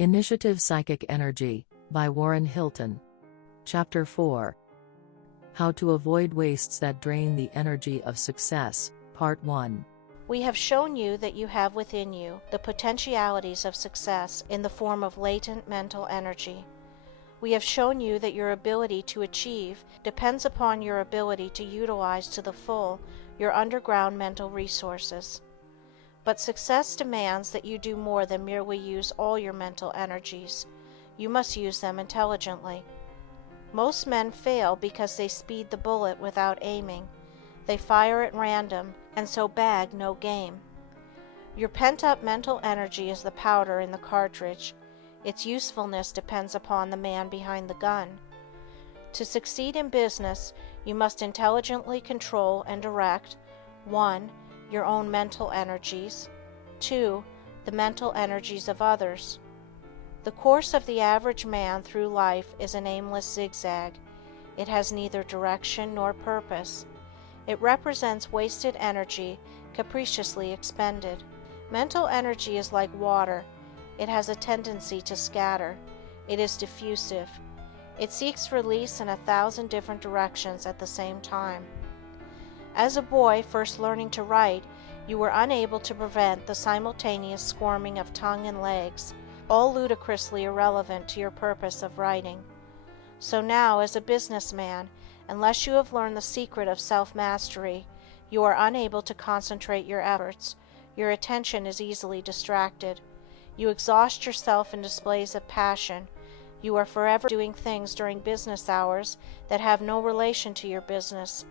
Initiative Psychic Energy, by Warren Hilton. Chapter 4. How to Avoid Wastes That Drain the Energy of Success, Part 1. We have shown you that you have within you the potentialities of success in the form of latent mental energy. We have shown you that your ability to achieve depends upon your ability to utilize to the full your underground mental resources. But success demands that you do more than merely use all your mental energies. You must use them intelligently. Most men fail because they speed the bullet without aiming. They fire at random and so bag no game. Your pent-up mental energy is the powder in the cartridge. Its usefulness depends upon the man behind the gun. To succeed in business, you must intelligently control and direct 1. Your own mental energies, 2. The mental energies of others. The course of the average man through life is an aimless zigzag. It has neither direction nor purpose. It represents wasted energy capriciously expended. Mental energy is like water. It has a tendency to scatter. It is diffusive. It seeks release in 1,000 different directions at the same time. As a boy first learning to write, you were unable to prevent the simultaneous squirming of tongue and legs, all ludicrously irrelevant to your purpose of writing. So now, as a businessman, unless you have learned the secret of self-mastery, you are unable to concentrate your efforts. Your attention is easily distracted. You exhaust yourself in displays of passion. You are forever doing things during business hours that have no relation to your business.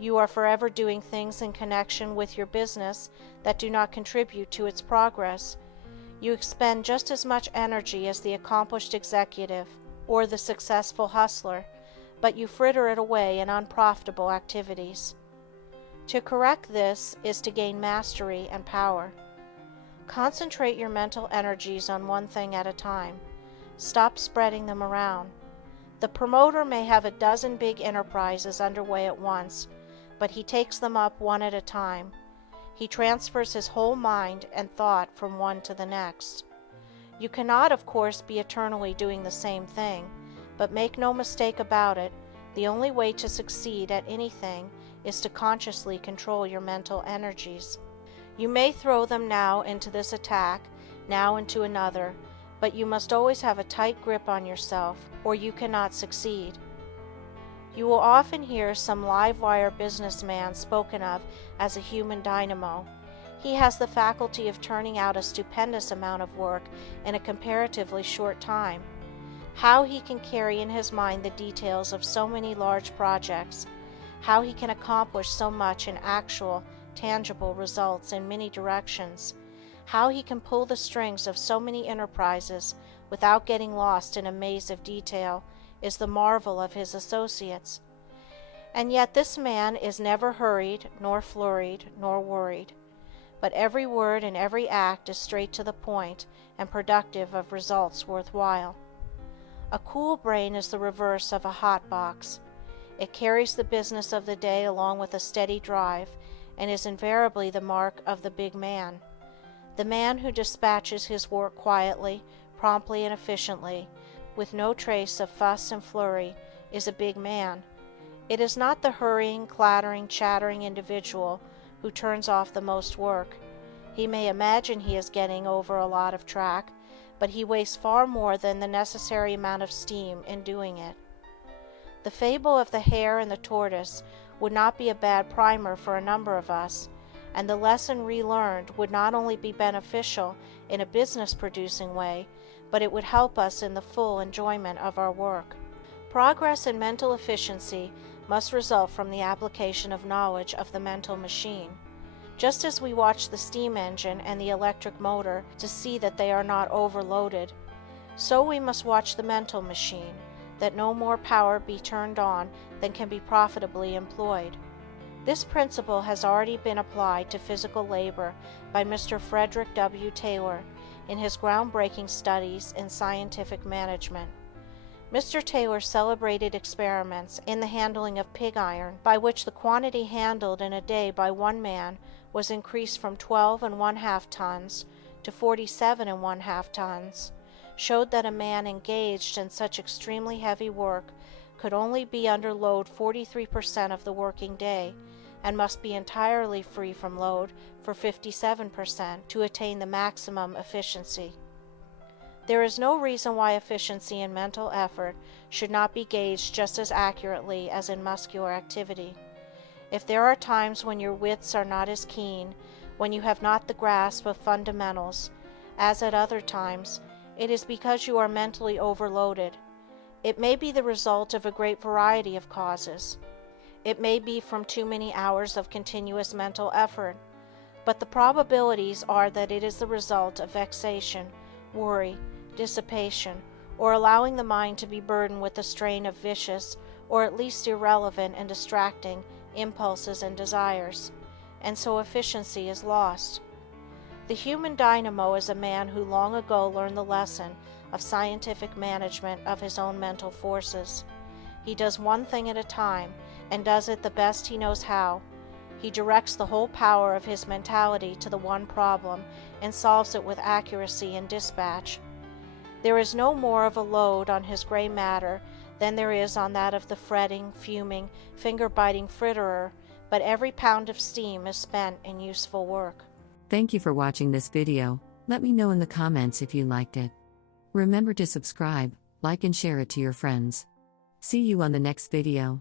You are forever doing things in connection with your business that do not contribute to its progress. You expend just as much energy as the accomplished executive or the successful hustler, but you fritter it away in unprofitable activities. To correct this is to gain mastery and power. Concentrate your mental energies on one thing at a time. Stop spreading them around. The promoter may have a dozen big enterprises underway at once, but he takes them up one at a time. He transfers his whole mind and thought from one to the next. You cannot, of course, be eternally doing the same thing, but make no mistake about it, the only way to succeed at anything is to consciously control your mental energies. You may throw them now into this attack, now into another, but you must always have a tight grip on yourself, or you cannot succeed. You will often hear some live-wire businessman spoken of as a human dynamo. He has the faculty of turning out a stupendous amount of work in a comparatively short time. How he can carry in his mind the details of so many large projects, how he can accomplish so much in actual, tangible results in many directions, how he can pull the strings of so many enterprises without getting lost in a maze of detail, is the marvel of his associates. And yet this man is never hurried, nor flurried, nor worried. But every word and every act is straight to the point and productive of results worthwhile. A cool brain is the reverse of a hot box. It carries the business of the day along with a steady drive, and is invariably the mark of the big man. The man who dispatches his work quietly, promptly, and efficiently, with no trace of fuss and flurry, is a big man. It is not the hurrying, clattering, chattering individual who turns off the most work. He may imagine he is getting over a lot of track, but he wastes far more than the necessary amount of steam in doing it. The fable of the hare and the tortoise would not be a bad primer for a number of us, and the lesson relearned would not only be beneficial in a business-producing way, but it would help us in the full enjoyment of our work. Progress in mental efficiency must result from the application of knowledge of the mental machine. Just as we watch the steam engine and the electric motor to see that they are not overloaded, so we must watch the mental machine, that no more power be turned on than can be profitably employed. This principle has already been applied to physical labor by Mr. Frederick W. Taylor in his groundbreaking studies in scientific management. Mr. Taylor's celebrated experiments in the handling of pig iron, by which the quantity handled in a day by one man was increased from 12 1/2 tons to 47 1/2 tons, showed that a man engaged in such extremely heavy work could only be under load 43% of the working day and must be entirely free from load for 57% to attain the maximum efficiency. There is no reason why efficiency in mental effort should not be gauged just as accurately as in muscular activity. If there are times when your wits are not as keen, when you have not the grasp of fundamentals, as at other times, it is because you are mentally overloaded. It may be the result of a great variety of causes. It may be from too many hours of continuous mental effort, but the probabilities are that it is the result of vexation, worry, dissipation, or allowing the mind to be burdened with the strain of vicious, or at least irrelevant and distracting, impulses and desires, and so efficiency is lost. The human dynamo is a man who long ago learned the lesson of scientific management of his own mental forces. He does one thing at a time, and does it the best he knows how. He directs the whole power of his mentality to the one problem, and solves it with accuracy and dispatch. There is no more of a load on his gray matter than there is on that of the fretting, fuming, finger-biting fritterer, but every pound of steam is spent in useful work. Thank you for watching this video. Let me know in the comments if you liked it. Remember to subscribe, like and share it to your friends. See you on the next video.